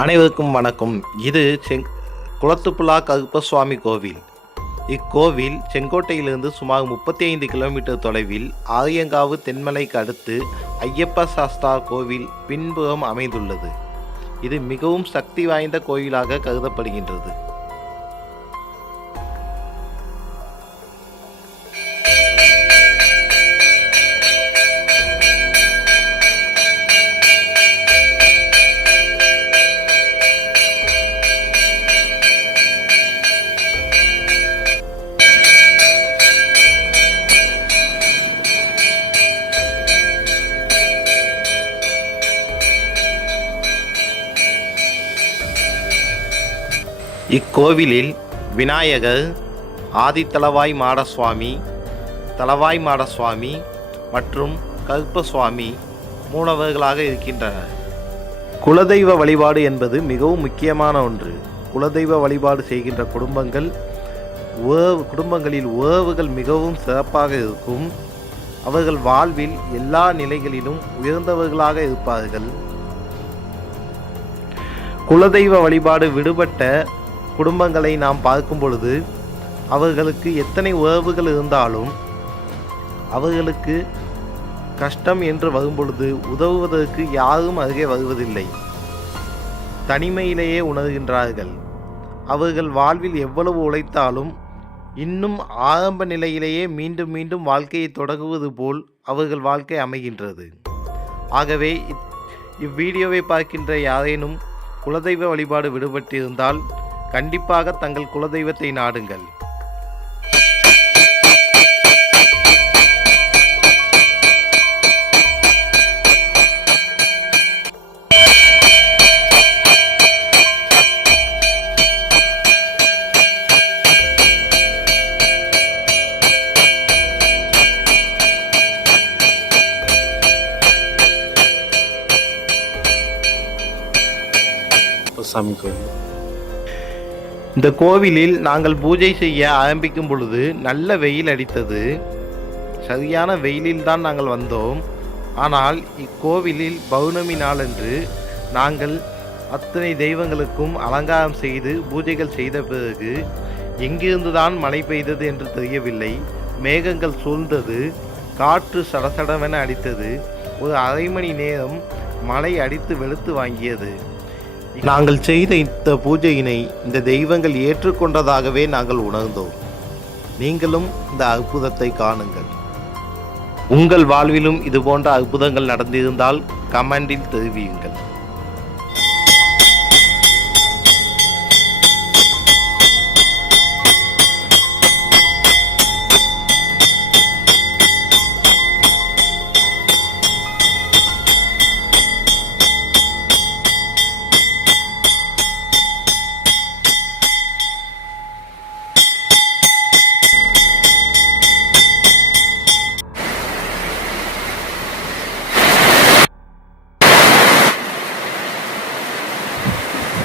அனைவருக்கும் வணக்கம். இது செங் குளத்துப்புலா கருப்பசுவாமி கோவில். இக்கோவில் செங்கோட்டையிலிருந்து சுமார் முப்பத்தி ஐந்து கிலோமீட்டர் தொலைவில் ஆரியங்காவு தென்மலைக்கு அடுத்து ஐயப்ப சாஸ்தா கோவில் பின்புறம் அமைந்துள்ளது. இது மிகவும் சக்தி வாய்ந்த கோயிலாக கருதப்படுகின்றது. இக்கோவிலில் விநாயகர் ஆதித்தலவாய் மாடசுவாமி தலவாய் மாடசுவாமி மற்றும் கருப்பசுவாமி மூலவர்களாக இருக்கின்றனர். குலதெய்வ வழிபாடு என்பது மிகவும் முக்கியமான ஒன்று. குலதெய்வ வழிபாடு செய்கின்ற குடும்பங்கள் உறவு குடும்பங்களில் உறவுகள் மிகவும் சிறப்பாக இருக்கும். அவர்கள் வாழ்வில் எல்லா நிலைகளிலும் உயர்ந்தவர்களாக இருப்பார்கள். குலதெய்வ வழிபாடு விடுபட்ட குடும்பங்களை நாம் பார்க்கும் பொழுது அவர்களுக்கு எத்தனை உறவுகள் இருந்தாலும் அவர்களுக்கு கஷ்டம் என்று வரும்பொழுது உதவுவதற்கு யாரும் அருகே வருவதில்லை தனிமையிலேயே உணர்கின்றார்கள் அவர்கள் வாழ்வில் எவ்வளவு உழைத்தாலும் இன்னும் ஆரம்ப நிலையிலேயே மீண்டும் மீண்டும் வாழ்க்கையை தொடங்குவது போல் அவர்கள் வாழ்க்கை அமைகின்றது ஆகவே இவ்வீடியோவை பார்க்கின்ற யாரேனும் குலதெய்வ வழிபாடு விடுபட்டிருந்தால் கண்டிப்பாக தங்கள் குலதெய்வத்தை நாடுங்கள். சாமி கோயில். இந்த கோவிலில் நாங்கள் பூஜை செய்ய ஆரம்பிக்கும் பொழுது நல்ல வெயில் அடித்தது. சரியான வெயிலில் தான் நாங்கள் வந்தோம். ஆனால் இக்கோவிலில் பௌர்ணமி நாளன்று நாங்கள் அத்தனை தெய்வங்களுக்கும் அலங்காரம் செய்து பூஜைகள் செய்த பிறகு எங்கிருந்து தான் மழை பெய்தது என்று தெரியவில்லை. மேகங்கள் சூழ்ந்தது. காற்று சடசடவென அடித்தது. ஒரு அரை மணி நேரம் மழை அடித்து வெளுத்து வாங்கியது. நாங்கள் செய்த இந்த பூஜையினை இந்த தெய்வங்கள் ஏற்றுக்கொண்டதாகவே நாங்கள் உணர்ந்தோம். நீங்களும் இந்த அற்புதத்தை காணுங்கள். உங்கள் வாழ்விலும் இது போன்ற அற்புதங்கள் நடந்திருந்தால் கமெண்டில் தெரிவியுங்கள்.